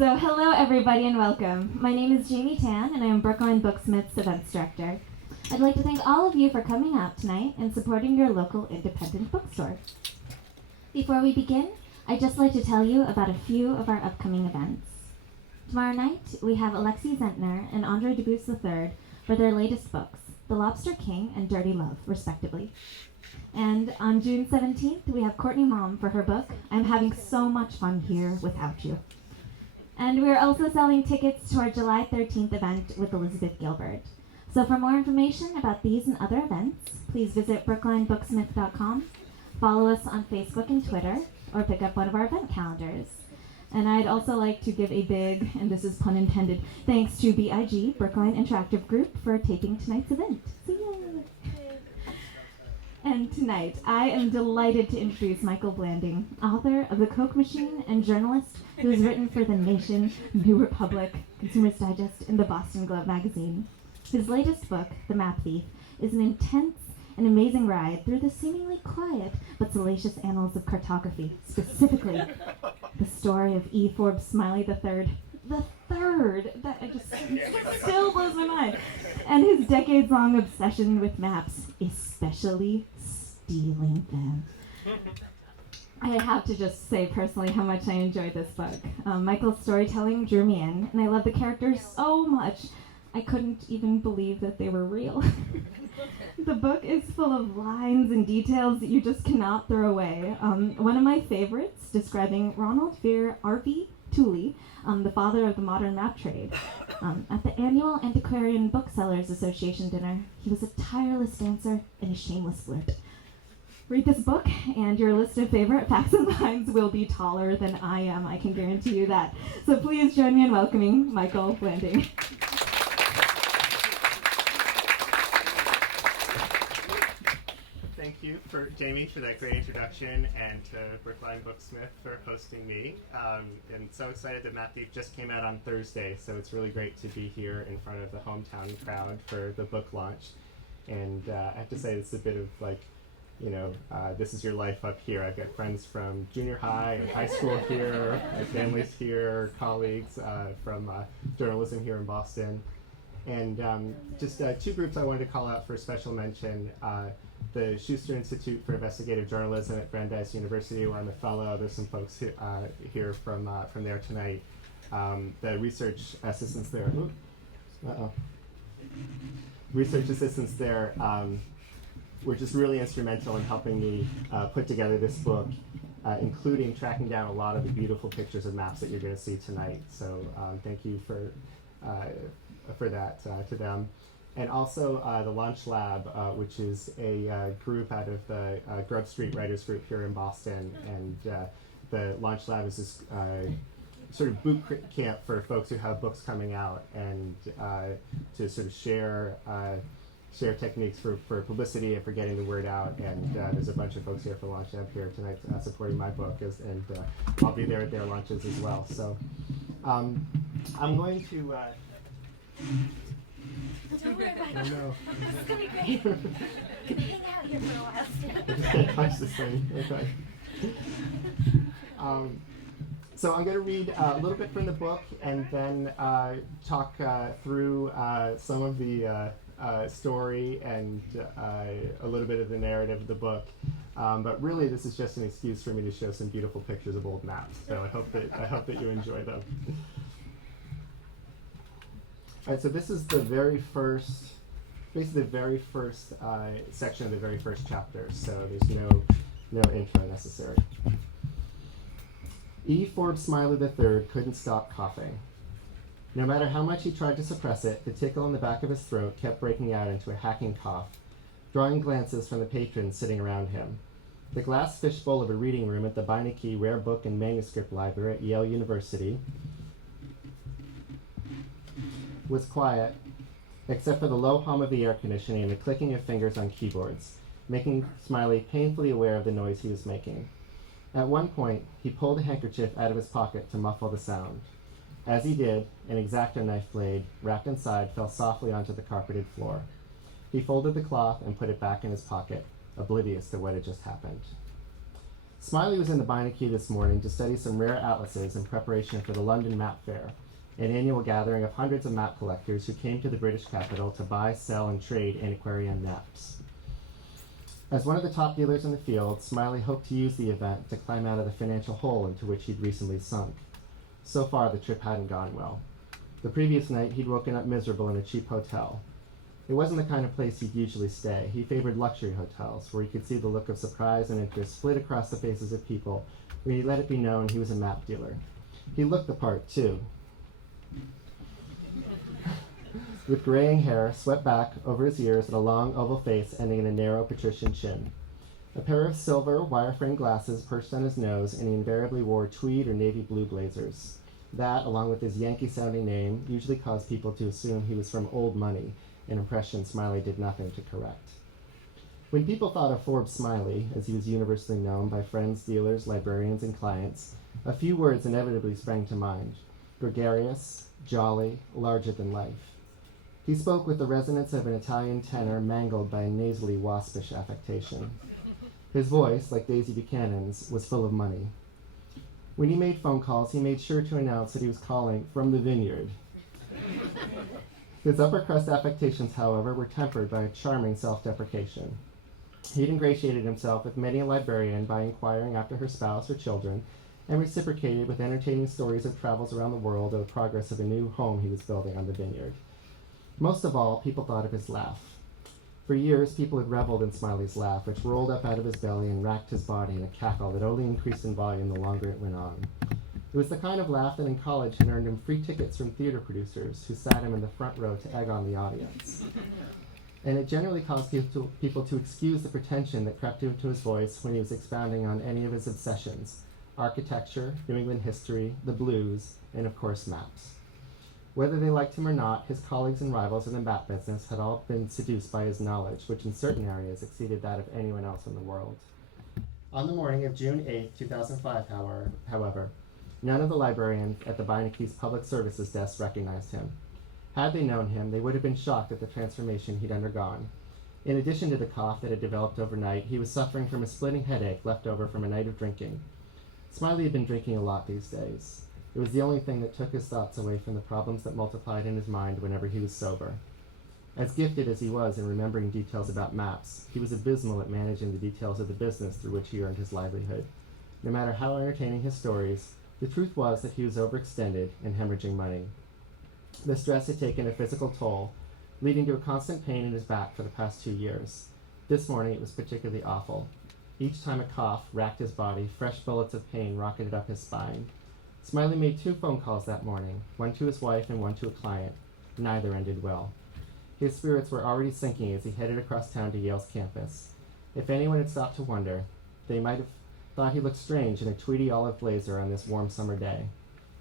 So hello everybody and welcome. My name is Jamie Tan and I am Brookline Booksmith's events director. I'd like to thank all of you for coming out tonight and supporting your local independent bookstore. Before we begin, I'd just like to tell you about a few of our upcoming events. Tomorrow night, we have Alexei Zentner and Andre Dubus III for their latest books, The Lobster King and Dirty Love, respectively. And on June 17th, we have Courtney Mom for her book, I'm Having So Much Fun Here Without You. And we're also selling tickets to our July 13th event with Elizabeth Gilbert. So for more information about these and other events, please visit brooklinebooksmith.com, follow us on Facebook and Twitter, or pick up one of our event calendars. And I'd also like to give a big, and this is pun intended, thanks to BIG, Brookline Interactive Group, for taping tonight's event. See ya! And tonight, I am delighted to introduce Michael Blanding, author of The Coke Machine and journalist who has written for The Nation, New Republic, Consumer's Digest, and the Boston Globe magazine. His latest book, The Map Thief, is an intense and amazing ride through the seemingly quiet but salacious annals of cartography, specifically the story of E. Forbes Smiley III, the third, that still blows my mind, and his decades-long obsession with maps, especially stealing them. I have to just say personally how much I enjoyed this book. Michael's storytelling drew me in, and I love the characters so much I couldn't even believe that they were real. The book is full of lines and details that you just cannot throw away. One of my favorites, describing Ronald Veer R.V. Tooley, the father of the modern map trade. At the annual Antiquarian Booksellers Association dinner, he was a tireless dancer and a shameless flirt. Read this book, and your list of favorite facts and lines will be taller than I am, I can guarantee you that. So please join me in welcoming Michael Blanding. Thank you, Jamie, for that great introduction, and to Brookline Booksmith for hosting me. And so excited that Map Thief just came out on Thursday, so it's really great to be here in front of the hometown crowd for the book launch. And I have to say, it's a bit of like, this is your life up here. I've got friends from junior high and high school here, my family's here, colleagues from journalism here in Boston. And just two groups I wanted to call out for special mention. The Schuster Institute for Investigative Journalism at Brandeis University, where I'm a fellow. There's some folks here from there tonight. The research assistants there. Research assistants there were just really instrumental in helping me put together this book, including tracking down a lot of the beautiful pictures and maps that you're going to see tonight. So thank you for that to them. And also the Launch Lab, which is a group out of the Grub Street Writers Group here in Boston. And the Launch Lab is this sort of boot camp for folks who have books coming out, and to sort of share techniques for publicity and for getting the word out. And there's a bunch of folks here for Launch Lab here tonight supporting my book, and I'll be there at their launches as well. So I'm going to... Don't worry about it. I know. This is going to be great. I'm going to hang out here for a while still. I just can't punch this thing. Okay. So I'm going to read a little bit from the book, and then talk through some of the story and a little bit of the narrative of the book. But really, this is just an excuse for me to show some beautiful pictures of old maps. So I hope that you enjoy them. All right, so this is basically the very first section of the very first chapter, so there's no intro necessary. E. Forbes Smiley III couldn't stop coughing. No matter how much he tried to suppress it, the tickle in the back of his throat kept breaking out into a hacking cough, drawing glances from the patrons sitting around him. The glass fishbowl of a reading room at the Beinecke Rare Book and Manuscript Library at Yale University was quiet, except for the low hum of the air conditioning and the clicking of fingers on keyboards, making Smiley painfully aware of the noise he was making. At one point, he pulled a handkerchief out of his pocket to muffle the sound. As he did, an X-Acto knife blade, wrapped inside, fell softly onto the carpeted floor. He folded the cloth and put it back in his pocket, oblivious to what had just happened. Smiley was in the Beinecke this morning to study some rare atlases in preparation for the London Map Fair, an annual gathering of hundreds of map collectors who came to the British capital to buy, sell, and trade antiquarian maps. As one of the top dealers in the field, Smiley hoped to use the event to climb out of the financial hole into which he'd recently sunk. So far, the trip hadn't gone well. The previous night, he'd woken up miserable in a cheap hotel. It wasn't the kind of place he'd usually stay. He favored luxury hotels, where he could see the look of surprise and interest split across the faces of people when he let it be known he was a map dealer. He looked the part, too. With graying hair swept back over his ears and a long oval face ending in a narrow patrician chin. A pair of silver wire-framed glasses perched on his nose, and he invariably wore tweed or navy blue blazers. That, along with his Yankee-sounding name, usually caused people to assume he was from old money, an impression Smiley did nothing to correct. When people thought of Forbes Smiley, as he was universally known by friends, dealers, librarians, and clients, a few words inevitably sprang to mind: gregarious, jolly, larger than life. He spoke with the resonance of an Italian tenor mangled by a nasally waspish affectation. His voice, like Daisy Buchanan's, was full of money. When he made phone calls, he made sure to announce that he was calling from the vineyard. His upper crust affectations, however, were tempered by a charming self-deprecation. He'd ingratiated himself with many a librarian by inquiring after her spouse or children, and reciprocated with entertaining stories of travels around the world or the progress of a new home he was building on the vineyard. Most of all, people thought of his laugh. For years, people had reveled in Smiley's laugh, which rolled up out of his belly and racked his body in a cackle that only increased in volume the longer it went on. It was the kind of laugh that in college had earned him free tickets from theater producers who sat him in the front row to egg on the audience. And it generally caused people to excuse the pretension that crept into his voice when he was expounding on any of his obsessions: architecture, New England history, the blues, and of course maps. Whether they liked him or not, his colleagues and rivals in the map business had all been seduced by his knowledge, which in certain areas exceeded that of anyone else in the world. On the morning of June 8, 2005, however, none of the librarians at the Beinecke's public services desk recognized him. Had they known him, they would have been shocked at the transformation he'd undergone. In addition to the cough that had developed overnight, he was suffering from a splitting headache left over from a night of drinking. Smiley had been drinking a lot these days. It was the only thing that took his thoughts away from the problems that multiplied in his mind whenever he was sober. As gifted as he was in remembering details about maps, he was abysmal at managing the details of the business through which he earned his livelihood. No matter how entertaining his stories, the truth was that he was overextended and hemorrhaging money. The stress had taken a physical toll, leading to a constant pain in his back for the past 2 years. This morning it was particularly awful. Each time a cough racked his body, fresh bullets of pain rocketed up his spine. Smiley made 2 phone calls that morning, one to his wife and one to a client. Neither ended well. His spirits were already sinking as he headed across town to Yale's campus. If anyone had stopped to wonder, they might have thought he looked strange in a tweedy olive blazer on this warm summer day.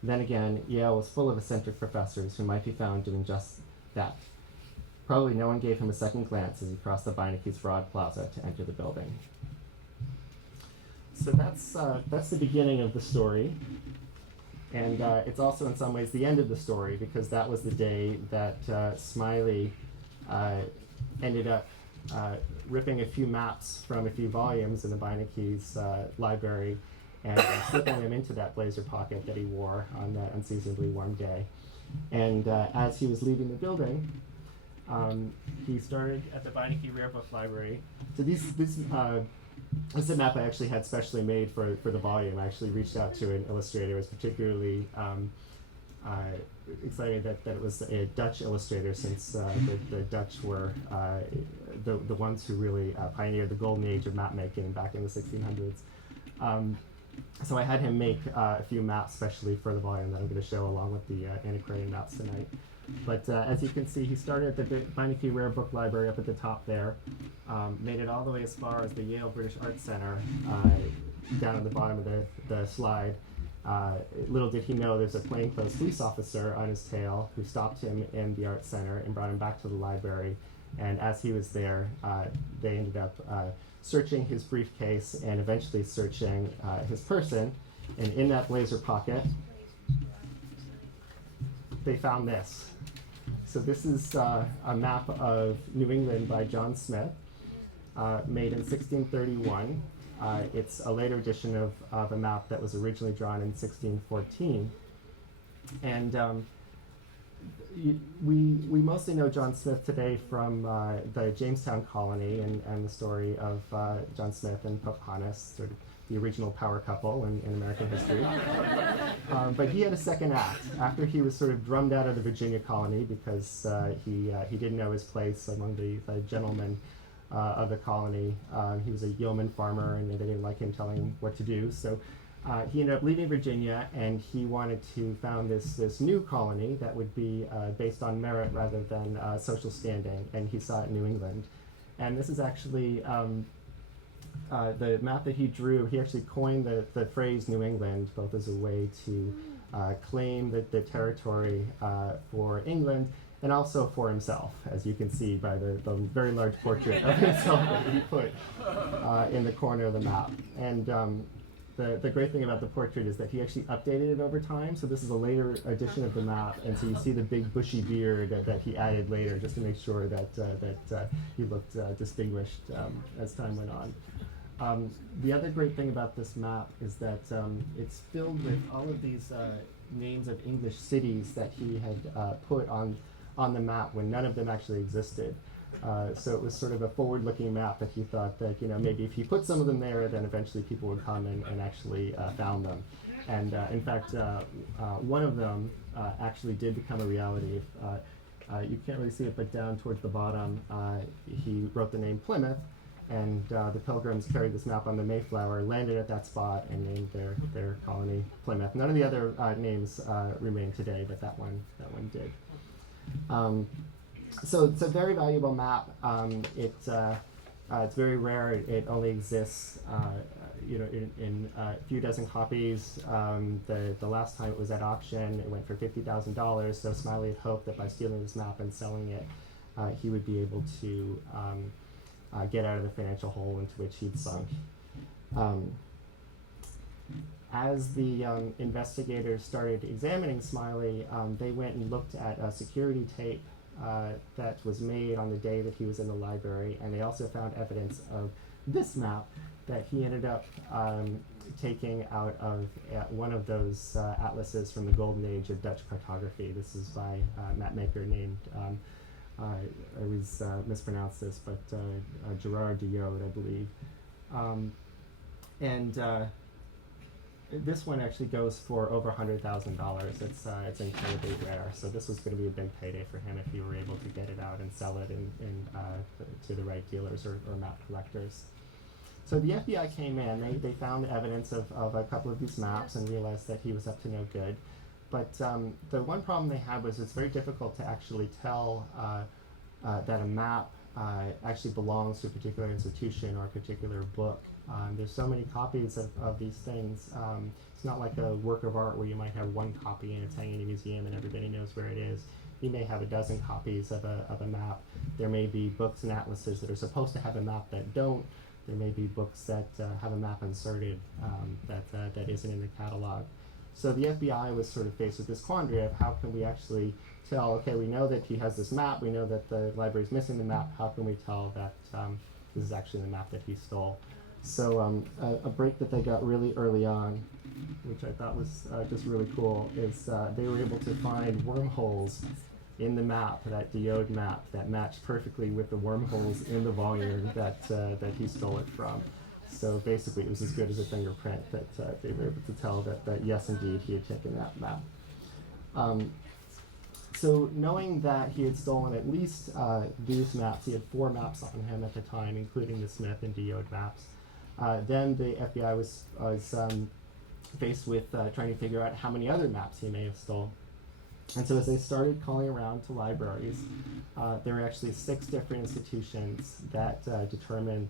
Then again, Yale was full of eccentric professors who might be found doing just that. Probably no one gave him a second glance as he crossed the Beinecke's broad plaza to enter the building. So that's the beginning of the story. And it's also in some ways the end of the story, because that was the day that Smiley ended up ripping a few maps from a few volumes in the Beinecke's library and slipping them into that blazer pocket that he wore on that unseasonably warm day. And as he was leaving the building, he started at the Beinecke Rare Book Library. So this is a map I actually had specially made for the volume. I actually reached out to an illustrator. I was particularly excited that it was a Dutch illustrator, since the Dutch were the ones who really pioneered the golden age of map making back in the 1600s. So I had him make a few maps specially for the volume that I'm going to show along with the antiquarian maps tonight. But as you can see, he started at the Beinecke Rare Book Library up at the top there, made it all the way as far as the Yale British Art Center down at the bottom of the slide. Little did he know there's a plainclothes police officer on his tail who stopped him in the art center and brought him back to the library. And as he was there, they ended up searching his briefcase and eventually searching his person. And in that blazer pocket, they found this. So this is a map of New England by John Smith, made in 1631. It's a later edition of a map that was originally drawn in 1614. And we mostly know John Smith today from the Jamestown colony and the story of John Smith and Pocahontas, sort of the original power couple in American history. But he had a second act. After he was sort of drummed out of the Virginia colony because he didn't know his place among the gentlemen of the colony. He was a yeoman farmer, and they didn't like him telling him what to do. So he ended up leaving Virginia, and he wanted to found this new colony that would be based on merit rather than social standing, and he saw it in New England. And this is actually the map that he drew. He actually coined the phrase New England, both as a way to claim the territory for England, and also for himself, as you can see by the very large portrait of himself that he put in the corner of the map. And the great thing about the portrait is that he actually updated it over time. So this is a later edition of the map, and so you see the big bushy beard that he added later, just to make sure that he looked distinguished as time went on. The other great thing about this map is that it's filled with all of these names of English cities that he had put on the map when none of them actually existed. So it was sort of a forward-looking map that he thought that, maybe if he put some of them there, then eventually people would come and actually found them. And in fact, one of them actually did become a reality. You can't really see it, but down towards the bottom, he wrote the name Plymouth, and the Pilgrims carried this map on the Mayflower, landed at that spot, and named their colony Plymouth. None of the other names remain today, but that one did. So it's a very valuable map. It's very rare. It only exists, in a few dozen copies. The last time it was at auction, it went for $50,000. So Smiley had hoped that by stealing this map and selling it, he would be able to get out of the financial hole into which he'd sunk. As the investigators started examining Smiley, they went and looked at a security tape that was made on the day that he was in the library, and they also found evidence of this map that he ended up taking out of one of those atlases from the golden age of Dutch cartography. This is by a mapmaker named, I always mispronounce this, but Gerard de Jode, I believe. This one actually goes for over $100,000. It's incredibly rare. So this was going to be a big payday for him if he were able to get it out and sell it to the right dealers or map collectors. So the FBI came in. They found evidence of a couple of these maps and realized that he was up to no good. But the one problem they had was it's very difficult to actually tell that a map actually belongs to a particular institution or a particular book. There's so many copies of these things. It's not like a work of art where you might have one copy and it's hanging in a museum and everybody knows where it is. You may have a dozen copies of a map. There may be books and atlases that are supposed to have a map that don't. There may be books that have a map inserted that isn't in the catalog. So the FBI was sort of faced with this quandary of how can we actually tell, okay, we know that he has this map, we know that the library's missing the map, how can we tell that this is actually the map that he stole? So a break that they got really early on, which I thought was just really cool, is they were able to find wormholes in the map, that de Jode map, that matched perfectly with the wormholes in the volume that he stole it from. So basically it was as good as a fingerprint that they were able to tell that yes, indeed, he had taken that map. So knowing that he had stolen at least these maps, he had 4 maps on him at the time, including the Smith and de Jode maps. Then the FBI was faced with trying to figure out how many other maps he may have stolen. And so as they started calling around to libraries, there were actually 6 different institutions that determined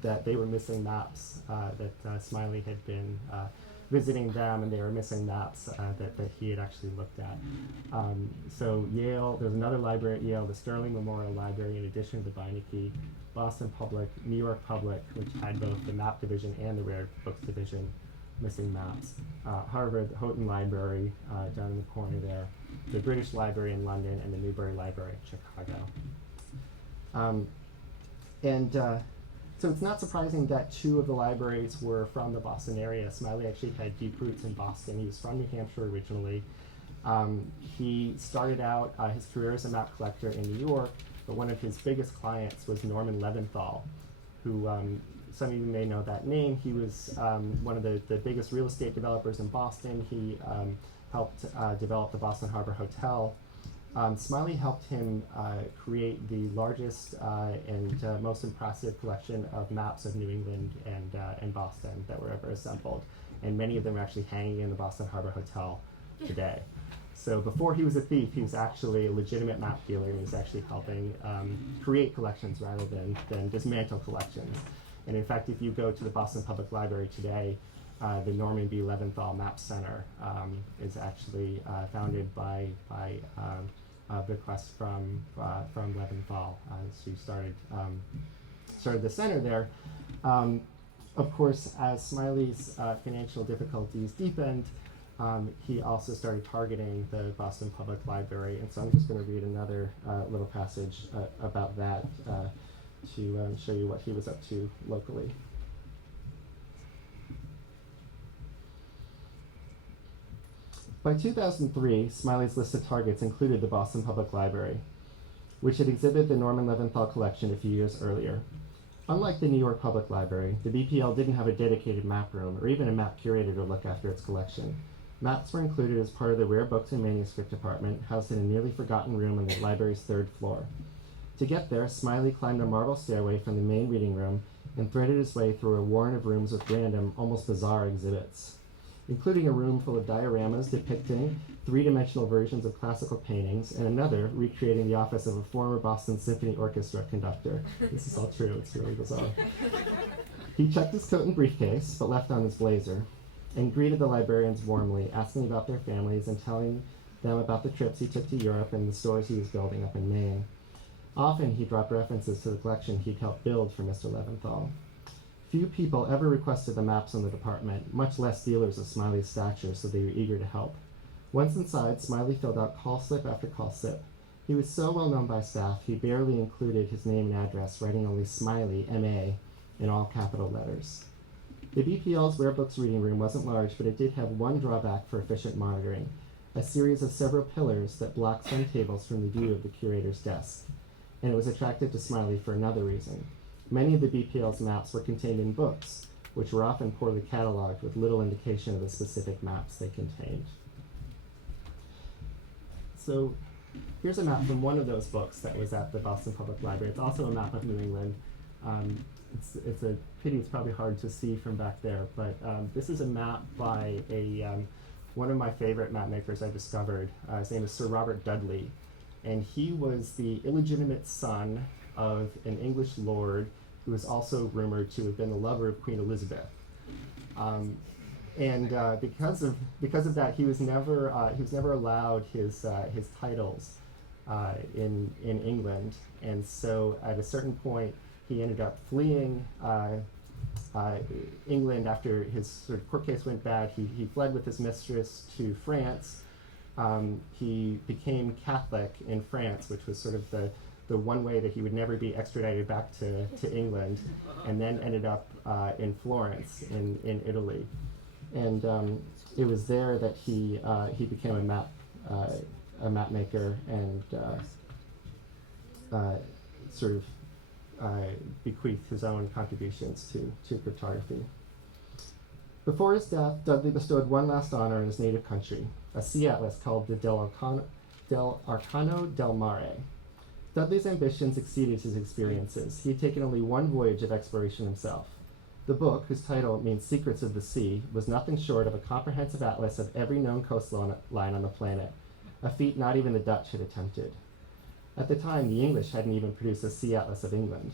that they were missing maps, that Smiley had been visiting them, and they were missing maps that he had actually looked at. So Yale, there's another library at Yale, the Sterling Memorial Library, in addition to the Beinecke, Boston Public, New York Public, which had both the map division and the rare books division missing maps. Harvard, the Houghton Library down in the corner there, the British Library in London, and the Newberry Library in Chicago. So it's not surprising that 2 of the libraries were from the Boston area. Smiley actually had deep roots in Boston. He was from New Hampshire originally. He started out his career as a map collector in New York, but one of his biggest clients was Norman Leventhal, who some of you may know that name. He was one of the biggest real estate developers in Boston. He helped develop the Boston Harbor Hotel. Smiley helped him create the largest and most impressive collection of maps of New England and Boston that were ever assembled. And many of them are actually hanging in the Boston Harbor Hotel today. So before he was a thief, he was actually a legitimate map dealer. He was actually helping create collections rather than dismantle collections. And in fact, if you go to the Boston Public Library today, the Norman B. Leventhal Map Center is actually founded by bequest from Leventhal. She started the center there. Of course, as Smiley's financial difficulties deepened, he also started targeting the Boston Public Library, and so I'm just going to read another little passage about that to show you what he was up to locally. By 2003, Smiley's list of targets included the Boston Public Library, which had exhibited the Norman Leventhal collection a few years earlier. Unlike the New York Public Library, the BPL didn't have a dedicated map room or even a map curator to look after its collection. Maps were included as part of the rare books and manuscript department, housed in a nearly forgotten room on the library's 3rd floor. To get there, Smiley climbed a marble stairway from the main reading room and threaded his way through a warren of rooms with random, almost bizarre exhibits, including a room full of dioramas depicting 3-dimensional versions of classical paintings, and another recreating the office of a former Boston Symphony Orchestra conductor. This is all true, it's really bizarre. He checked his coat and briefcase, but left on his blazer, and greeted the librarians warmly, asking about their families and telling them about the trips he took to Europe and the stores he was building up in Maine. Often he dropped references to the collection he'd helped build for Mr. Leventhal. Few people ever requested the maps in the department, much less dealers of Smiley's stature, so they were eager to help. Once inside, Smiley filled out call slip after call slip. He was so well known by staff, he barely included his name and address, writing only Smiley, M.A., in all capital letters. The BPL's Rare Books reading room wasn't large, but it did have one drawback for efficient monitoring, a series of several pillars that blocked some tables from the view of the curator's desk. And it was attractive to Smiley for another reason. Many of the BPL's maps were contained in books, which were often poorly cataloged with little indication of the specific maps they contained. So here's a map from one of those books that was at the Boston Public Library. It's also a map of New England. It's a pity it's probably hard to see from back there, but this is a map by one of my favorite map makers I discovered. His name is Sir Robert Dudley, and he was the illegitimate son of an English lord who was also rumored to have been the lover of Queen Elizabeth. Because of that, he was never allowed his titles in England, and so at a certain point he ended up fleeing England after his sort of court case went bad. He fled with his mistress to France. He became Catholic in France, which was sort of the one way that he would never be extradited back to England, and then ended up in Florence in Italy. And it was there that he became a map maker and sort of bequeathed his own contributions to cryptography. Before his death, Dudley bestowed one last honor in his native country, a sea atlas called the Del Arcano del Mare. Dudley's ambitions exceeded his experiences. He had taken only one voyage of exploration himself. The book, whose title means Secrets of the Sea, was nothing short of a comprehensive atlas of every known coastline on the planet, a feat not even the Dutch had attempted. At the time, the English hadn't even produced a sea atlas of England.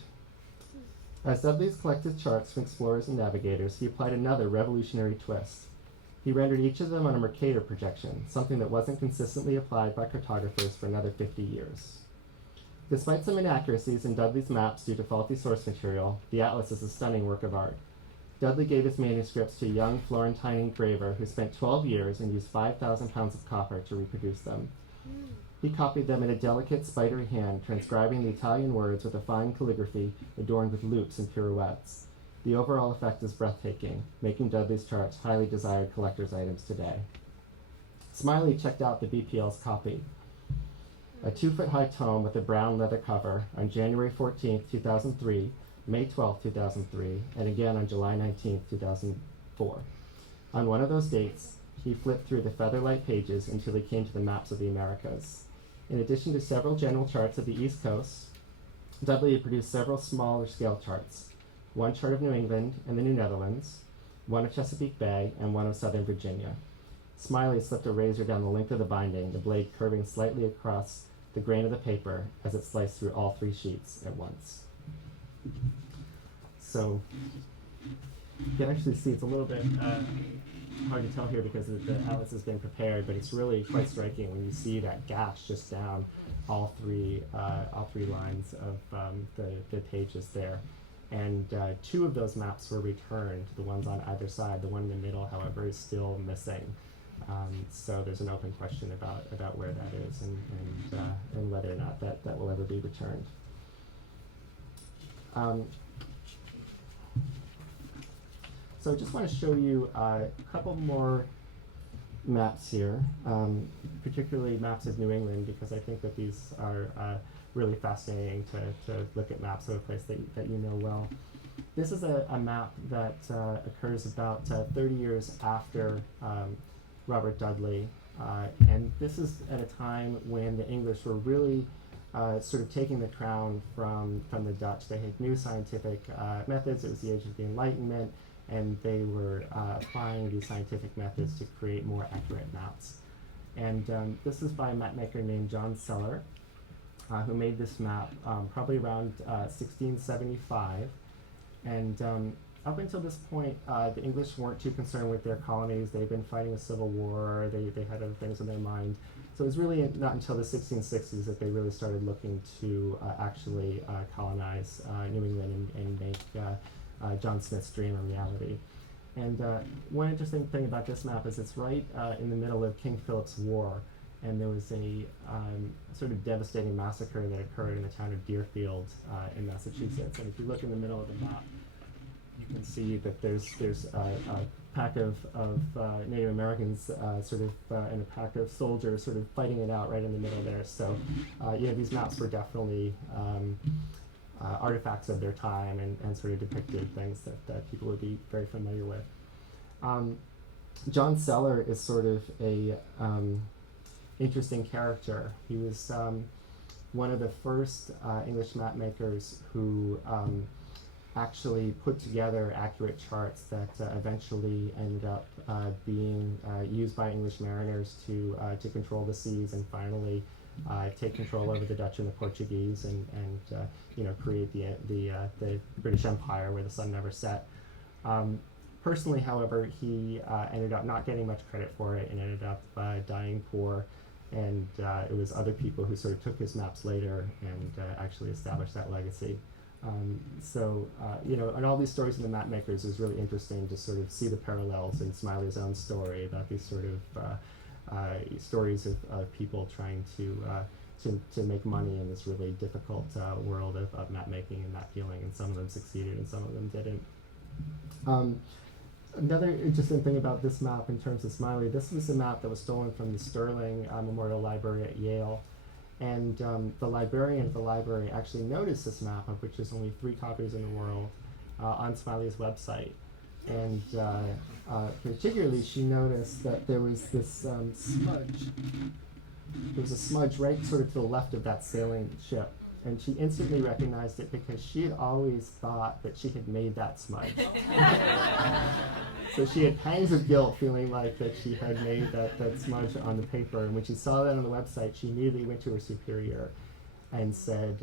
As Dudley's collected charts from explorers and navigators, he applied another revolutionary twist. He rendered each of them on a Mercator projection, something that wasn't consistently applied by cartographers for another 50 years. Despite some inaccuracies in Dudley's maps due to faulty source material, the atlas is a stunning work of art. Dudley gave his manuscripts to a young Florentine engraver who spent 12 years and used 5,000 pounds of copper to reproduce them. He copied them in a delicate, spidery hand, transcribing the Italian words with a fine calligraphy adorned with loops and pirouettes. The overall effect is breathtaking, making Dudley's charts highly desired collector's items today. Smiley checked out the BPL's copy, a 2-foot-high tome with a brown leather cover, on January 14, 2003, May 12, 2003, and again on July 19, 2004. On one of those dates, he flipped through the featherlight pages until he came to the maps of the Americas. In addition to several general charts of the East Coast, Dudley had produced several smaller scale charts, one chart of New England and the New Netherlands, one of Chesapeake Bay, and one of Southern Virginia. Smiley slipped a razor down the length of the binding, the blade curving slightly across the grain of the paper as it sliced through all 3 sheets at once. So you can actually see it's a little bit hard to tell here because the atlas has been prepared, but it's really quite striking when you see that gash just down all three lines of the pages there. And 2 of those maps were returned, the ones on either side. The one in the middle, however, is still missing. So there's an open question about where that is and whether or not that will ever be returned. So I just want to show you a couple more maps here, particularly maps of New England, because I think that these are really fascinating to look at maps of a place that you know well. This is a map that occurs about 30 years after Robert Dudley, and this is at a time when the English were really sort of taking the crown from the Dutch. They had new scientific methods. It was the age of the Enlightenment, and they were applying these scientific methods to create more accurate maps. And this is by a map maker named John Seller, who made this map probably around 1675. And up until this point, the English weren't too concerned with their colonies. They'd been fighting a civil war. They had other things on their mind. So it was really not until the 1660s that they really started looking to actually colonize New England and make John Smith's dream a reality. And one interesting thing about this map is it's right in the middle of King Philip's War, and there was a sort of devastating massacre that occurred in the town of Deerfield in Massachusetts. And if you look in the middle of the map, you can see that there's a pack of Native Americans and a pack of soldiers sort of fighting it out right in the middle there. So these maps were definitely artifacts of their time and sort of depicted things that people would be very familiar with. John Seller is sort of a interesting character. He was one of the first English map makers who actually put together accurate charts that eventually ended up being used by English mariners to control the seas and finally take control over the Dutch and the Portuguese and create the British Empire where the sun never set. Personally, however, he ended up not getting much credit for it and ended up dying poor. And it was other people who sort of took his maps later and actually established that legacy. And all these stories in the map makers is really interesting to sort of see the parallels in Smiley's own story about these sort of stories of people trying to make money in this really difficult world of map making and map dealing, and some of them succeeded and some of them didn't. Another interesting thing about this map in terms of Smiley, this was a map that was stolen from the Sterling Memorial Library at Yale. And the librarian at the library actually noticed this map, of which there's only 3 copies in the world, on Smiley's website. And particularly, she noticed that there was this smudge. There was a smudge right sort of to the left of that sailing ship. And she instantly recognized it because she had always thought that she had made that smudge. So she had pangs of guilt, feeling like that she had made that smudge on the paper. And when she saw that on the website, she immediately went to her superior and said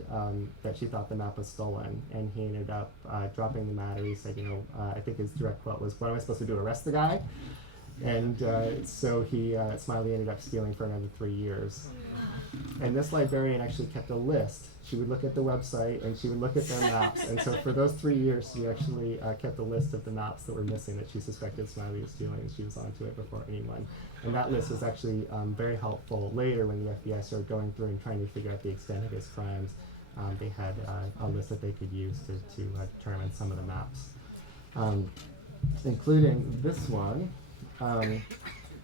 that she thought the map was stolen. And he ended up dropping the matter. He said, I think his direct quote was, "What am I supposed to do, arrest the guy?" And so Smiley ended up stealing for another 3 years. And this librarian actually kept a list. She would look at the website and she would look at their maps. And so for those 3 years, she actually kept a list of the maps that were missing that she suspected Smiley was stealing, and she was onto it before anyone. And that list was actually very helpful later when the FBI started going through and trying to figure out the extent of his crimes. They had a list that they could use to determine some of the maps, including this one,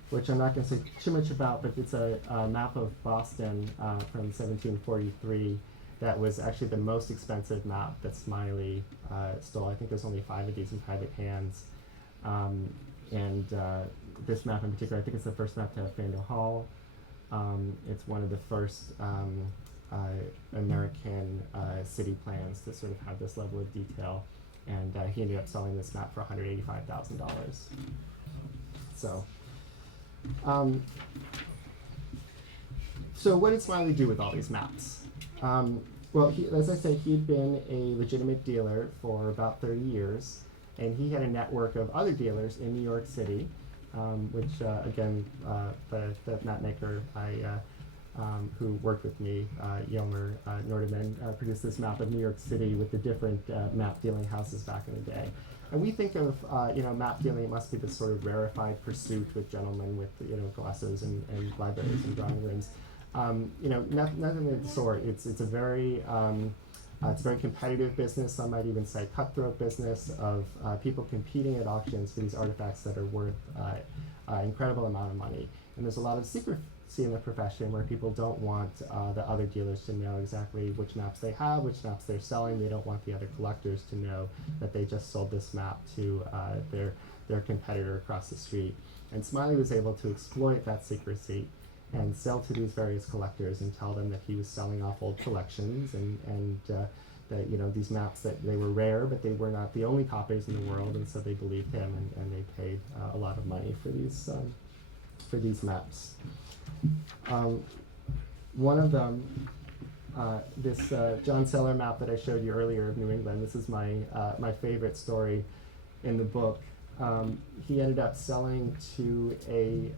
which I'm not going to say too much about, but it's a map of Boston from 1743 that was actually the most expensive map that Smiley stole. I think there's only 5 of these in private hands. This map in particular, I think it's the first map to have Faneuil Hall. It's one of the first American city plans to sort of have this level of detail. And he ended up selling this map for $185,000. So. So what did Smiley do with all these maps? Well, as I said, he'd been a legitimate dealer for about 30 years, and he had a network of other dealers in New York City, which, again, the map maker who worked with me, Yelmer Nordeman, produced this map of New York City with the different map dealing houses back in the day. And we think of map dealing, it must be this sort of rarefied pursuit with gentlemen with glasses and libraries and drawing rooms. Nothing of the sort. It's a very competitive business. Some might even say cutthroat business of people competing at auctions for these artifacts that are worth incredible amount of money. And there's a lot of secrecy in the profession where people don't want the other dealers to know exactly which maps they have, which maps they're selling. They don't want the other collectors to know that they just sold this map to their competitor across the street. And Smiley was able to exploit that secrecy and sell to these various collectors and tell them that he was selling off old collections and that these maps, that they were rare, but they were not the only copies in the world, and so they believed him and they paid a lot of money for these maps. One of them, this John Seller map that I showed you earlier of New England, this is my favorite story in the book. He ended up selling to a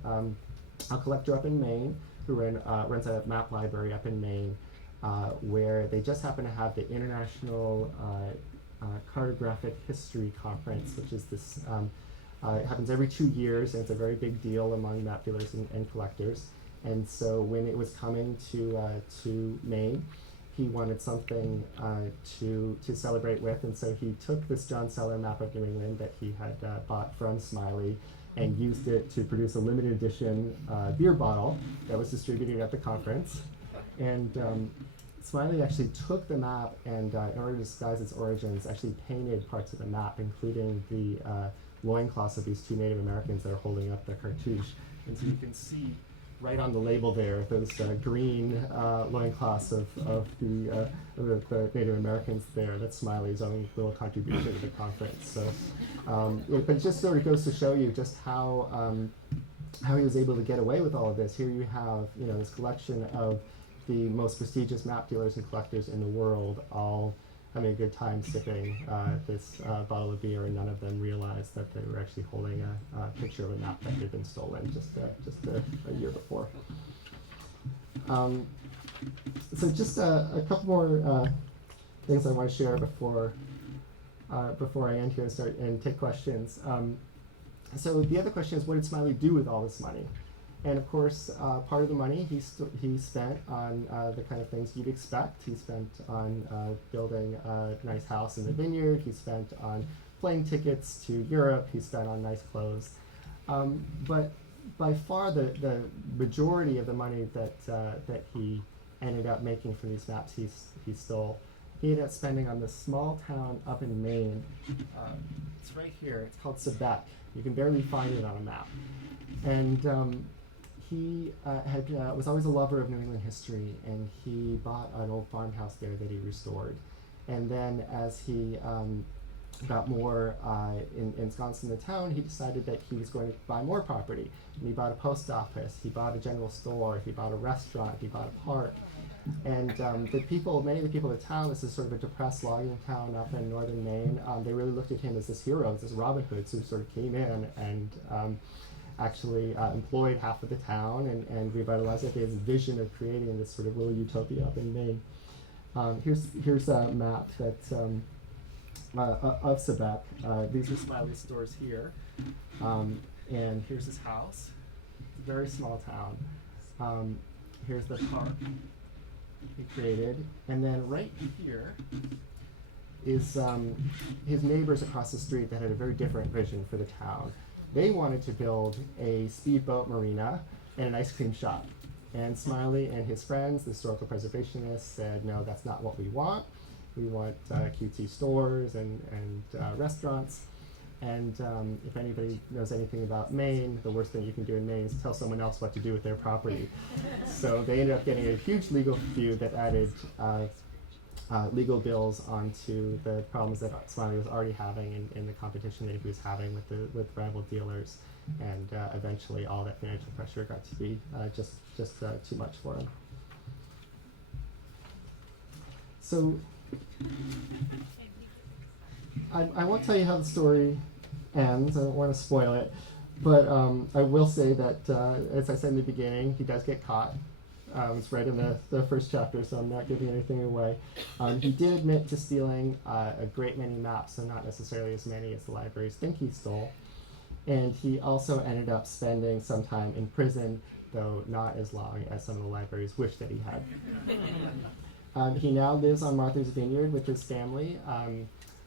collector up in Maine who runs a map library up in Maine, where they just happen to have the International Cartographic History Conference, which is this, it happens every 2 years, and it's a very big deal among map dealers and collectors. And so when it was coming to Maine, he wanted something to celebrate with, and so he took this John Seller map of New England that he had bought from Smiley and used it to produce a limited edition beer bottle that was distributed at the conference. And Smiley actually took the map and, in order to disguise its origins, actually painted parts of the map, including the loincloths of these 2 Native Americans that are holding up the cartouche. And so you can see right on the label there, those green loincloths of the Native Americans there. That's Smiley's own little contribution to the conference. So, but it just sort of goes to show you just how he was able to get away with all of this. Here you have, this collection of the most prestigious map dealers and collectors in the world, all having a good time sipping this bottle of beer, and none of them realized that they were actually holding a picture of a map that had been stolen just a year before. So just a couple more things I want to share before I end here and start and take questions. So the other question is, what did Smiley do with all this money? And of course, part of the money he spent on the kind of things you'd expect. He spent on building a nice house in the vineyard. He spent on plane tickets to Europe. He spent on nice clothes. But by far the majority of the money that he ended up making from these maps he stole, he ended up spending on this small town up in Maine. It's right here. It's called Sebec. You can barely find it on a map. And he was always a lover of New England history, and he bought an old farmhouse there that he restored. And then as he got more ensconced in the town, he decided that he was going to buy more property. And he bought a post office, he bought a general store, he bought a restaurant, he bought a park. And many of the people in the town, this is sort of a depressed logging town up in northern Maine, they really looked at him as this hero, as this Robin Hood who sort of came in actually employed half of the town and revitalized it. They had a vision of creating this sort of little utopia up in Maine. Here's a map that of Quebec. These are Smiley's stores here, and here's his house. It's a very small town. Here's the park he created, and then right here is his neighbors across the street that had a very different vision for the town. They wanted to build a speedboat marina and an ice cream shop. And Smiley and his friends, the historical preservationists, said, no, that's not what we want. We want cutesy stores and restaurants. And if anybody knows anything about Maine, the worst thing you can do in Maine is tell someone else what to do with their property. So they ended up getting a huge legal feud that added legal bills onto the problems that Smiley was already having in the competition that he was having with rival dealers. And eventually all that financial pressure got to be just too much for him. So I won't tell you how the story ends. I don't want to spoil it. But I will say that, as I said in the beginning, he does get caught. It's right in the first chapter, so I'm not giving anything away. He did admit to stealing a great many maps, so not necessarily as many as the libraries think he stole. And he also ended up spending some time in prison, though not as long as some of the libraries wish that he had. He now lives on Martha's Vineyard with his family.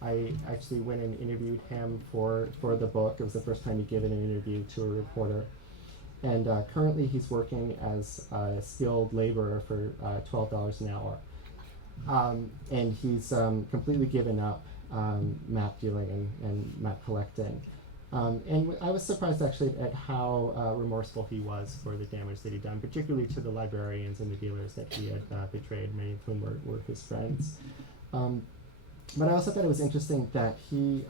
I actually went and interviewed him for the book. It was the first time he'd given an interview to a reporter. And currently he's working as a skilled laborer for $12 an hour. And he's completely given up map dealing and map collecting. And I was surprised actually at how remorseful he was for the damage that he'd done, particularly to the librarians and the dealers that he had betrayed, many of whom were his friends. But I also thought it was interesting that he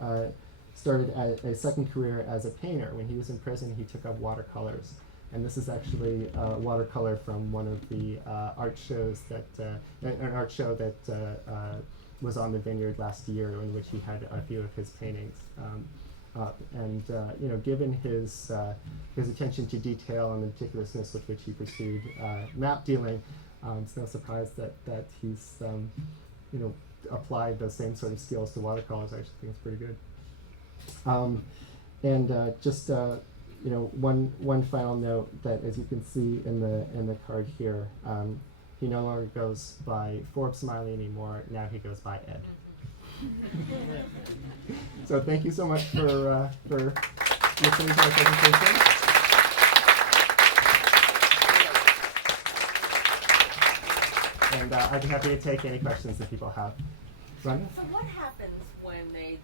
started a second career as a painter. When he was in prison, he took up watercolors. And this is actually watercolor from one of the art shows an art show that was on the Vineyard last year, in which he had a few of his paintings up. And given his attention to detail and the meticulousness with which he pursued map dealing, it's no surprise that he's applied those same sort of skills to watercolors. I actually think it's pretty good. One final note that, as you can see in the card here, he no longer goes by Forbes Smiley anymore. Now he goes by Ed. So thank you so much for listening to our presentation. And I'd be happy to take any questions that people have. Rhonda? So what happens when they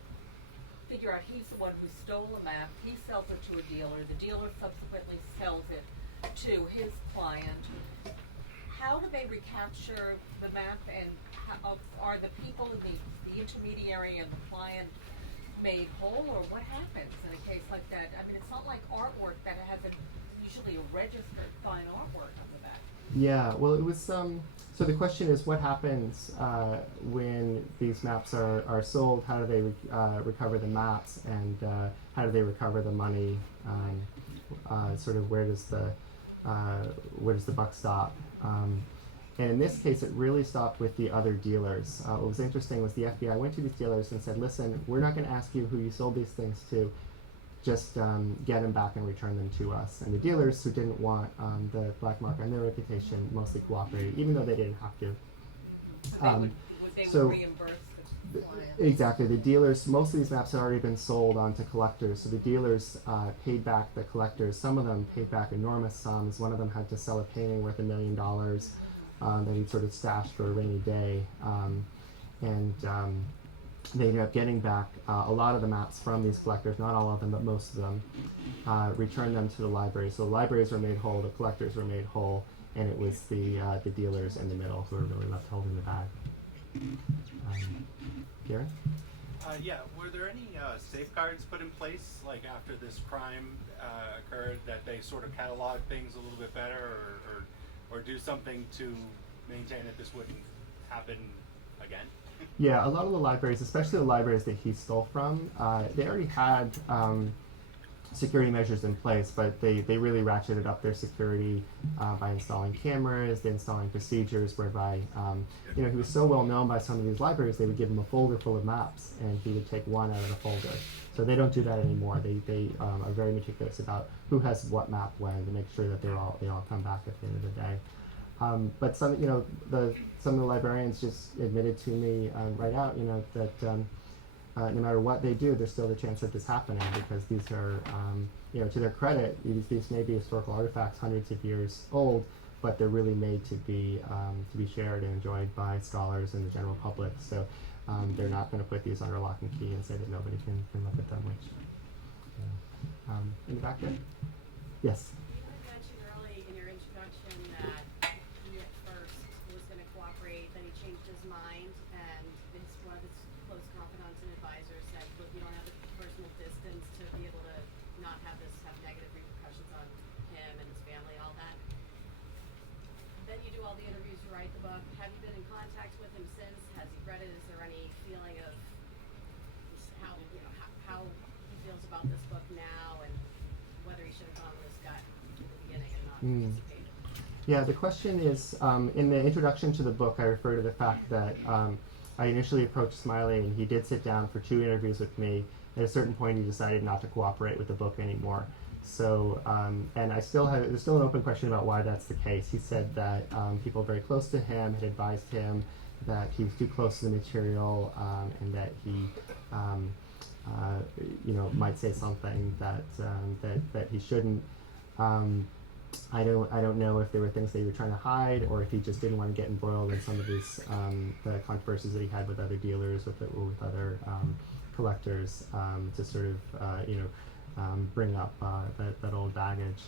figure out he's the one who stole a map, he sells it to a dealer, the dealer subsequently sells it to his client? How do they recapture the map, and are the people in the intermediary and the client made whole, or what happens in a case like that? I mean, it's not like artwork that has usually a registered fine artwork on the back. Yeah, well, it was so the question is, what happens when these maps are sold? How do they recover the maps, and how do they recover the money? Sort of where does the buck stop? And in this case, it really stopped with the other dealers. What was interesting was the FBI went to these dealers and said, listen, we're not going to ask you who you sold these things to. Just get them back and return them to us. And the dealers who didn't want the black mark on their reputation mostly cooperated, even though they didn't have to. They would reimburse the client. Exactly. The dealers, most of these maps had already been sold on to collectors, so the dealers paid back the collectors. Some of them paid back enormous sums. One of them had to sell a painting worth $1 million that he'd sort of stashed for a rainy day. They ended up getting back a lot of the maps from these collectors, not all of them, but most of them, returned them to the library. So the libraries were made whole, the collectors were made whole, and it was the dealers in the middle who were really left holding the bag. Gary? Yeah, were there any safeguards put in place, like after this crime occurred, that they sort of catalog things a little bit better, or do something to maintain that this wouldn't happen again? Yeah, a lot of the libraries, especially the libraries that he stole from, they already had security measures in place, but they really ratcheted up their security by installing cameras, they installing procedures whereby, he was so well known by some of these libraries, they would give him a folder full of maps, and he would take one out of the folder. So they don't do that anymore. They are very meticulous about who has what map when to make sure that they all come back at the end of the day. But some of the librarians just admitted to me right out, that no matter what they do, there's still the chance of this happening, because these are, to their credit, these may be historical artifacts hundreds of years old, but they're really made to be shared and enjoyed by scholars and the general public. So they're not going to put these under lock and key and say that nobody can look at them. Which, in the back there, yes. You had mentioned early in your introduction that he at first was going to cooperate, then he changed his mind, and one of his close confidants and advisors said, look, you don't have the personal distance to be able to not have this have negative repercussions on him and his family and all that. Then you do all the interviews, you write the book. Have you been in contact with him since? Has he read it? Is there any feeling of how he feels about this book now, and whether he should have gone with his gut at the beginning and not participated? Yeah, the question is, in the introduction to the book, I refer to the fact that I initially approached Smiley, and he did sit down for 2 interviews with me. At a certain point, he decided not to cooperate with the book anymore. So, and there's still an open question about why that's the case. He said that people very close to him had advised him that he was too close to the material, and that he, might say something that he shouldn't. I don't know if there were things that he was trying to hide, or if he just didn't want to get embroiled in some of these the controversies that he had with other dealers, with other collectors, to sort of bring up that old baggage.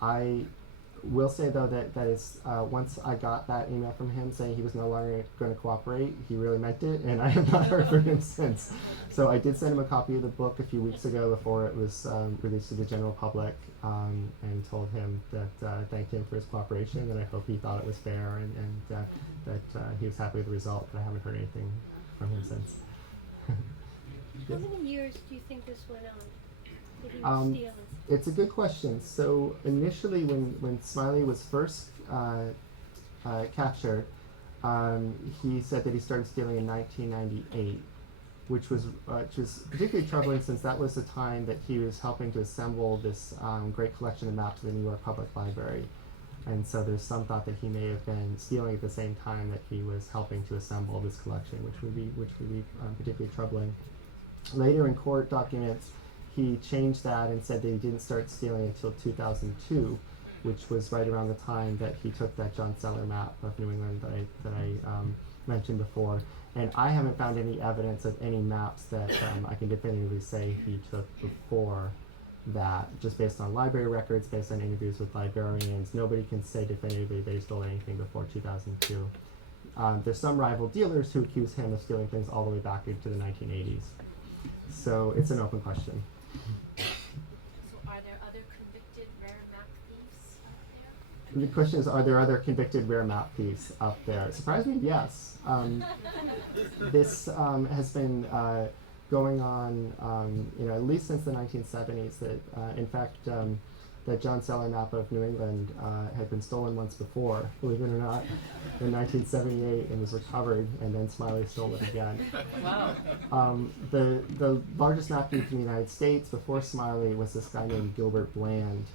I will say though that is once I got that email from him saying he was no longer going to cooperate, he really meant it, and I have not heard from him since. So I did send him a copy of the book a few weeks ago before it was released to the general public, and told him that thanked him for his cooperation, and I hope he thought it was fair, and that he was happy with the result. But I haven't heard anything from him since. How many years do you think this went on? That he was stealing? It's a good question. So initially, when Smiley was first captured, he said that he started stealing in 1998, which was particularly troubling, since that was the time that he was helping to assemble this great collection of maps of the New York Public Library. And so there's some thought that he may have been stealing at the same time that he was helping to assemble this collection, which would be particularly troubling. Later in court documents, he changed that and said that he didn't start stealing until 2002, which was right around the time that he took that John Seller map of New England that I mentioned before. And I haven't found any evidence of any maps that I can definitively say he took before that, just based on library records, based on interviews with librarians. Nobody can say definitively that he stole anything before 2002. There's some rival dealers who accuse him of stealing things all the way back into the 1980s. So it's an open question. So are there other convicted rare map thieves out there? The question is, are there other convicted rare map thieves out there? Surprisingly, yes. This has been going on, at least since the 1970s. That, in fact, that John Seller map of New England had been stolen once before, believe it or not, in 1978, and was recovered, and then Smiley stole it again. Wow. The largest map thief in the United States before Smiley was this guy named Gilbert Bland,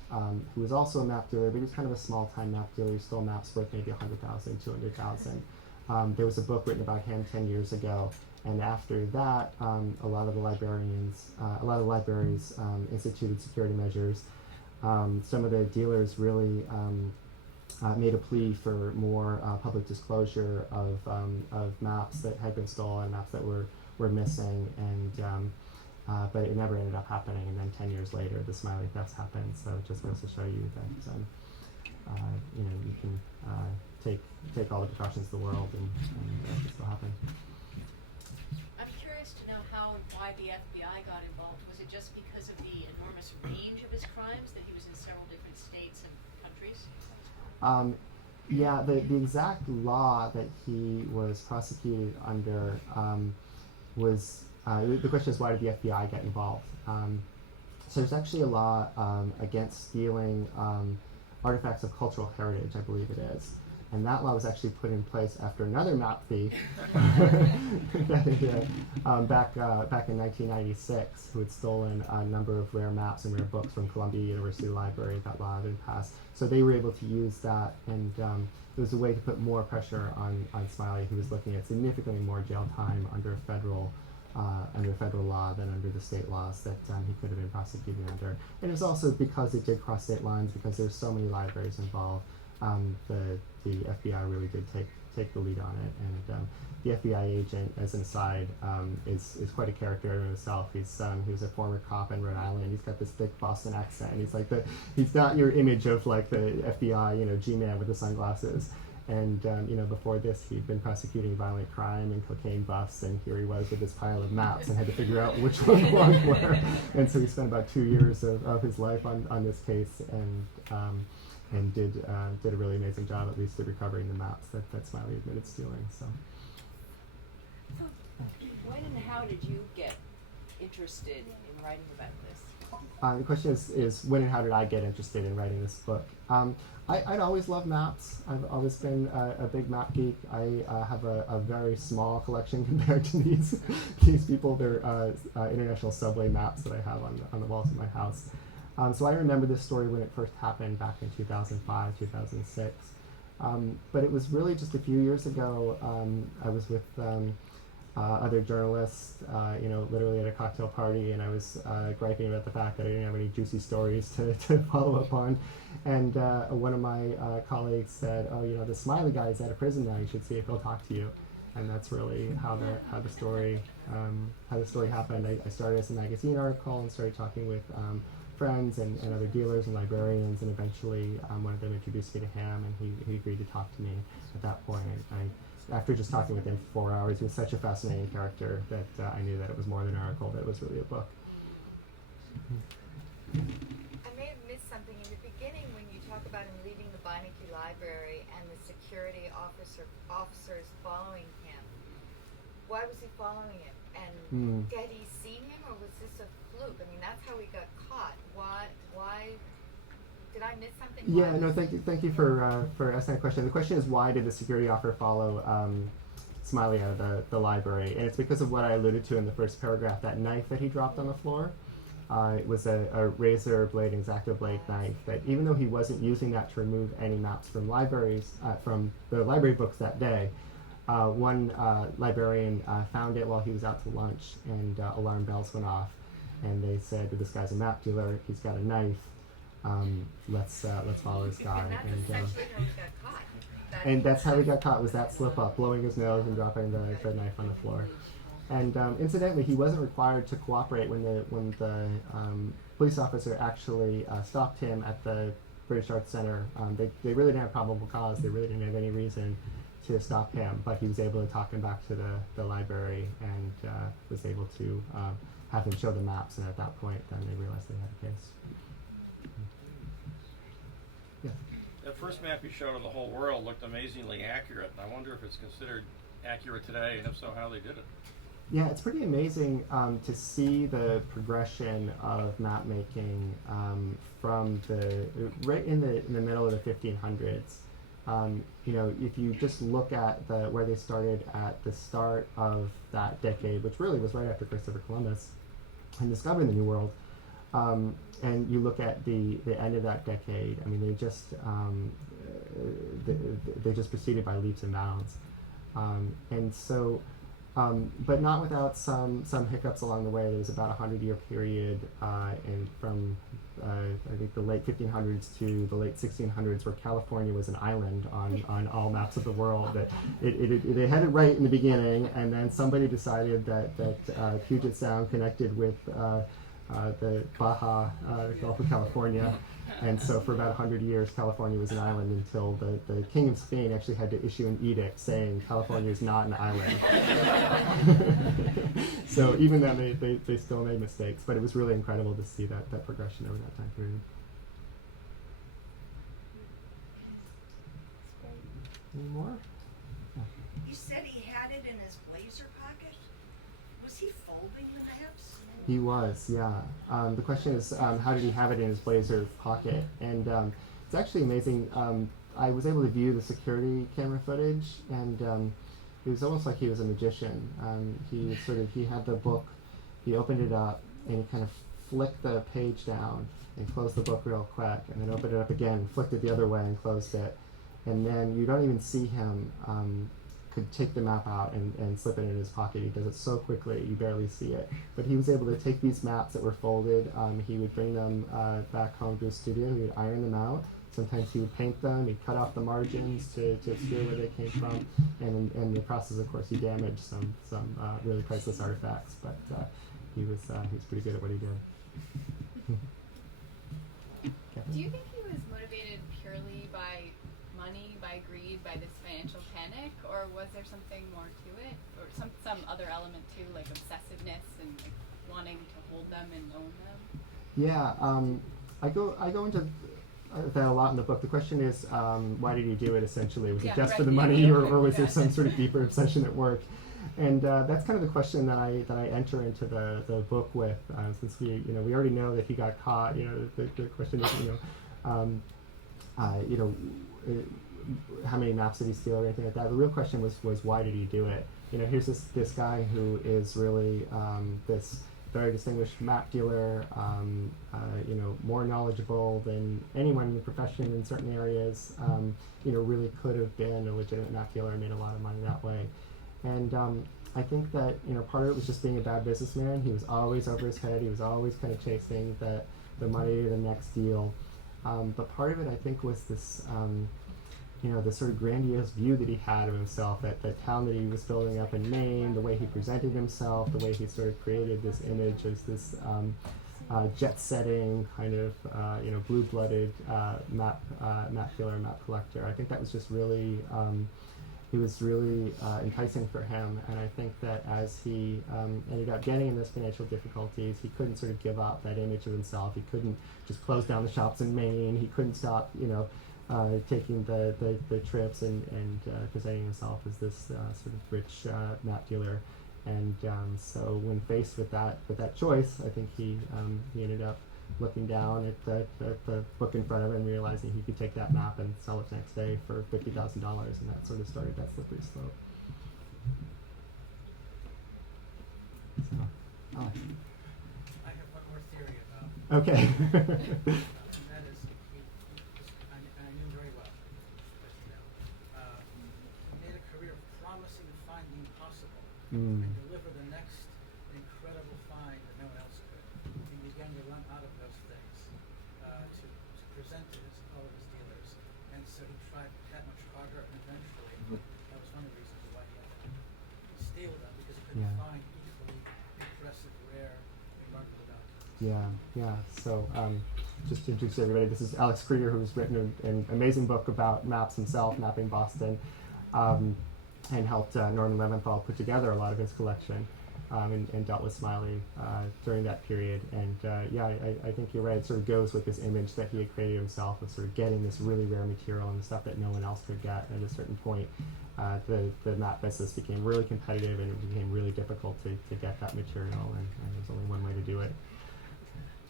who was also a map dealer, but he was kind of a small-time map dealer. He stole maps worth maybe $100,000, $200,000. There was a book written about him 10 years ago, and after that, a lot of the libraries instituted security measures. Some of the dealers really made a plea for more public disclosure of maps that had been stolen, maps that were missing, and but it never ended up happening. And then 10 years later, the Smiley thefts happened. So it just goes to show you that you can take all the precautions in the world, and it can still happen. I'm curious to know how and why the FBI got involved. Was it just because of the enormous range of his crimes, that he was in several different states and countries? Yeah, the exact law that he was prosecuted under was, the question is, why did the FBI get involved? So there's actually a law against stealing artifacts of cultural heritage, I believe it is. And that law was actually put in place after another map thief back in 1996, who had stolen a number of rare maps and rare books from Columbia University Library. That law had been passed. So they were able to use that, and it was a way to put more pressure on Smiley, who was looking at significantly more jail time under federal law than under the state laws that he could have been prosecuted under. And it was also because it did cross state lines, because there's so many libraries involved. The FBI really did take the lead on it, and the FBI agent, as an aside, is quite a character in himself. He was a former cop in Rhode Island. He's got this thick Boston accent. He's like he's not your image of like the FBI, G-man with the sunglasses. And before this, he'd been prosecuting violent crime and cocaine busts, and here he was with this pile of maps and had to figure out which one belonged where. And so he spent about 2 years of his life on this case, and did a really amazing job, at least, at recovering the maps that Smiley admitted stealing. So when and how did you get interested in writing about this? The question is when and how did I get interested in writing this book? I'd always loved maps. I've always been a big map geek. I have a very small collection compared to these people. They're international subway maps that I have on the walls of my house. So I remember this story when it first happened back in 2005, 2006. But it was really just a few years ago. I was with other journalists, literally at a cocktail party, and I was griping about the fact that I didn't have any juicy stories to follow up on. And one of my colleagues said, the Smiley guy is out of prison now, you should see if he'll talk to you. And that's really how the story happened. I started as a magazine article and started talking with friends and other dealers and librarians, and eventually one of them introduced me to him, and he agreed to talk to me at that point. After just talking with him for 4 hours, he was such a fascinating character that I knew that it was more than an article, that it was really a book. I may have missed something in the beginning when you talk about him leaving the Beinecke Library and the security officers following him. Why was he following him? And had he seen him, or was this a fluke? I mean, that's how he got caught. Why? Did I miss something? Yeah, no, thank you for asking that question. The question is, why did the security officer follow Smiley out of the library? And it's because of what I alluded to in the first paragraph, that knife that he dropped on the floor. It was a razor blade, X-Acto blade knife that, even though he wasn't using that to remove any maps from from the library books that day, one librarian found it while he was out to lunch, and alarm bells went off, and they said, this guy's a map dealer, he's got a knife, let's follow this guy. And that's essentially how he got caught. And that's how he got caught, was that slip up, blowing his nose and dropping the knife on the floor. And incidentally, he wasn't required to cooperate when the police officer actually stopped him at the British Arts Center. They really didn't have probable cause. They really didn't have any reason to stop him, but he was able to talk him back to the library, and was able to have him show the maps. And at that point, then they realized they had a case. Yeah. That first map you showed of the whole world looked amazingly accurate. I wonder if it's considered accurate today, and if so, how they did it. Yeah, it's pretty amazing to see the progression of map making from right in the middle of the 1500s. If you just look at where they started at the start of that decade, which really was right after Christopher Columbus and discovering the New World, and you look at the end of that decade, I mean, they just proceeded by leaps and bounds, and so. But not without some hiccups along the way. There was about a 100-year period, and from I think the late 1500s to the late 1600s, where California was an island on all maps of the world. That they had it right in the beginning, and then somebody decided that Puget Sound connected with the Baja, the Gulf of California. And so for about 100 years, California was an island until the King of Spain actually had to issue an edict saying California is not an island. So even then, they still made mistakes, but it was really incredible to see that progression over that time period. Any more? You said he had it in his blazer pocket. Was he folding the maps? He was, yeah. The question is, how did he have it in his blazer pocket? And it's actually amazing. I was able to view the security camera footage, and it was almost like he was a magician. He had the book, he opened it up, and he kind of flicked the page down and closed the book real quick, and then opened it up again, flicked it the other way, and closed it. And then you don't even see him could take the map out and slip it in his pocket. He does it so quickly, you barely see it. But he was able to take these maps that were folded, he would bring them back home to his studio, he would iron them out. Sometimes he would paint them, he'd cut off the margins to obscure where they came from, and in the process, of course, he damaged some really priceless artifacts, but he was pretty good at what he did. Do you think he was motivated purely by money, by greed, by this financial panic, or was there something more to it, or some other element too, like obsessiveness and like wanting to hold them and own them? Yeah, I go into that a lot in the book. The question is, why did he do it? Essentially, was it just for the money, or was there some sort of deeper obsession at work? And that's kind of the question that I enter into the book with. Since we already know that he got caught. The question is, how many maps did he steal or anything like that? The real question was why did he do it? Here's this guy who is really this very distinguished map dealer, more knowledgeable than anyone in the profession in certain areas, really could have been a legitimate map dealer and made a lot of money that way. And I think that, part of it was just being a bad businessman. He was always over his head. He was always kind of chasing the money to the next deal. But part of it, I think, was this, the sort of grandiose view that he had of himself, that the town that he was building up in Maine, the way he presented himself, the way he sort of created this image as this jet-setting kind of, blue-blooded map dealer, map collector. I think that was just really, he was really enticing for him, and I think that as he ended up getting in those financial difficulties, he couldn't sort of give up that image of himself. He couldn't just close down the shops in Maine. He couldn't stop, taking the trips and presenting himself as this sort of rich map dealer. And so when faced with that choice, I think he ended up looking down at the book in front of him and realizing he could take that map and sell it next day for $50,000, and that sort of started that slippery slope. So, Alex. I have one more theory about. Okay. And that is, I knew very well, but he made a career of promising to find the impossible and deliver the next incredible find that no one else could. He began to run out of those things to present to all of his dealers, and so he tried that much harder, and eventually that was one of the reasons why he had to steal them, because he couldn't find equally impressive, rare, remarkable documents. Yeah. So just to introduce everybody, this is Alex Krieger, who's written an amazing book about maps himself, mapping Boston, and helped Norman Leventhal put together a lot of his collection. And dealt with Smiley during that period. And I think you're right. It sort of goes with this image that he had created himself of sort of getting this really rare material and the stuff that no one else could get. At a certain point, the map business became really competitive, and it became really difficult to get that material, and there's only one way to do it.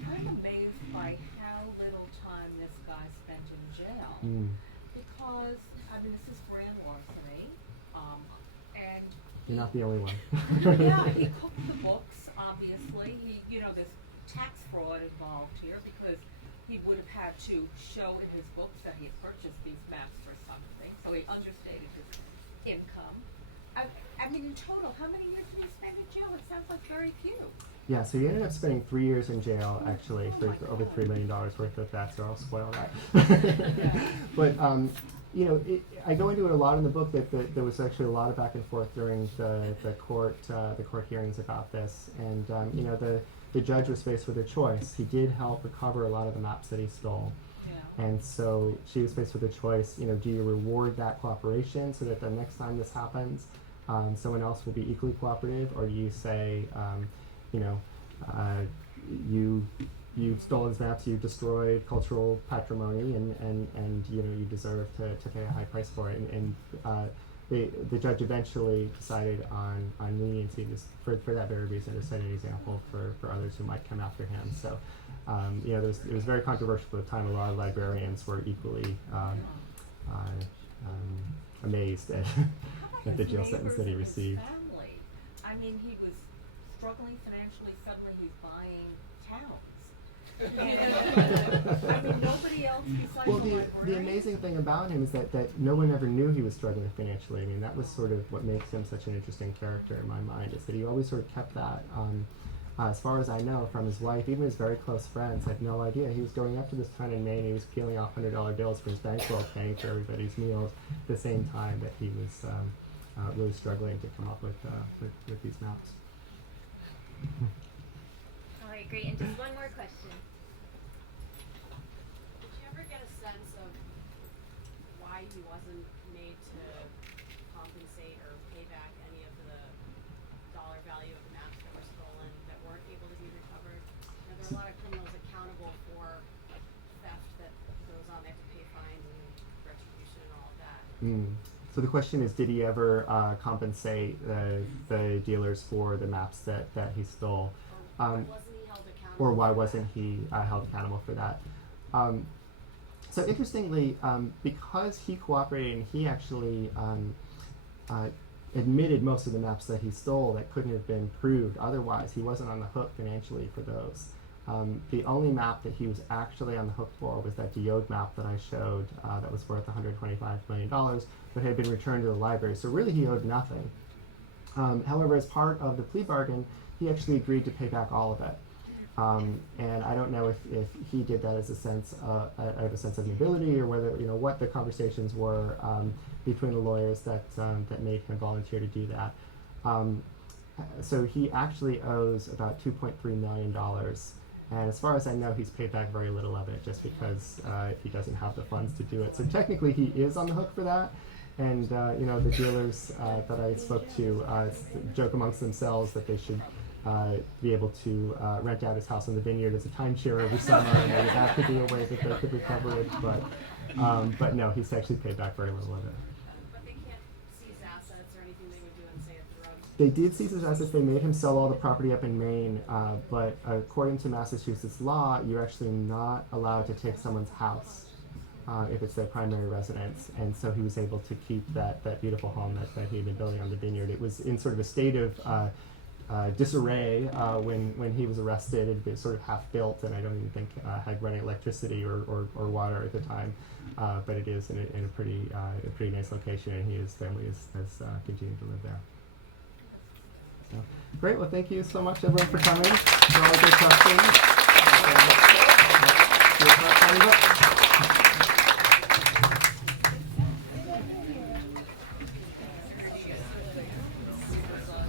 I'm amazed by how little time this guy spent in jail. Because, this is grand larceny, and you're not the only one. yeah, he cooked the books, obviously. There's tax fraud involved here, because he would have had to show in his books that he had purchased these maps for something, so he understated his income. In total, how many years did he spend in jail? It sounds like very few. Yeah, so he ended up spending 3 years in jail, actually, for over $3 million worth of that, so I'll spoil that. But, I go into it a lot in the book that there was actually a lot of back and forth during the court hearings about this, and the judge was faced with a choice. He did help recover a lot of the maps that he stole, and so she was faced with a choice. Do you reward that cooperation so that the next time this happens, someone else will be equally cooperative, or do you say, you've stolen his maps, you've destroyed cultural patrimony, and you deserve to pay a high price for it. And the judge eventually decided on leniency just for that very reason, to set an example for others who might come after him. So, it was very controversial at the time. A lot of librarians were equally amazed at the jail sentence that he received. Family. I mean, he was struggling financially. Suddenly, he's buying towns. I mean, nobody else besides Well, the the librarian. amazing thing about him is that no one ever knew he was struggling financially. I mean, that was sort of what makes him such an interesting character in my mind, is that he always sort of kept that. As far as I know, from his wife, even his very close friends had no idea. He was going up to this town in Maine, he was peeling off $100 bills from his bankroll, paying for everybody's meals, at the same time that he was really struggling to come up with these maps. All right, great. And just one more question. Did you ever get a sense of why he wasn't made to compensate or pay back any of the dollar value of the maps that were stolen that weren't able to be recovered? Now, there are a lot of criminals accountable for theft that goes on. They have to pay fines and retribution and all of that. So the question is, did he ever compensate the dealers for the maps that he stole? Wasn't he held accountable? Or why wasn't he held accountable for that? So interestingly, because he cooperated and he actually admitted most of the maps that he stole that couldn't have been proved otherwise, he wasn't on the hook financially for those. The only map that he was actually on the hook for was that Diode map that I showed that was worth $125 million, but had been returned to the library. So really he owed nothing. However, as part of the plea bargain, he actually agreed to pay back all of it. And I don't know if he did that as a sense out of a sense of nobility, or whether, what the conversations were between the lawyers that made him volunteer to do that. So he actually owes about $2.3 million. And as far as I know, he's paid back very little of it, just because he doesn't have the funds to do it. So technically he is on the hook for that. And the dealers that I spoke to joke amongst themselves that they should be able to rent out his house in the vineyard as a timeshare every summer, and maybe that could be a way that they could recover it. But no, he's actually paid back very little of it. But they can't seize assets or anything they would do and say at the rug. They did seize his assets. They made him sell all the property up in Maine, but according to Massachusetts law, you're actually not allowed to take someone's house if it's their primary residence. And so he was able to keep that beautiful home that he had been building on the vineyard. It was in sort of a state of disarray when he was arrested. It had been sort of half built, and I don't even think had running electricity or water at the time. But it is in a pretty nice location, and his family has continued to live there. So, great. Well, thank you so much, everyone, for coming. For all the good questions.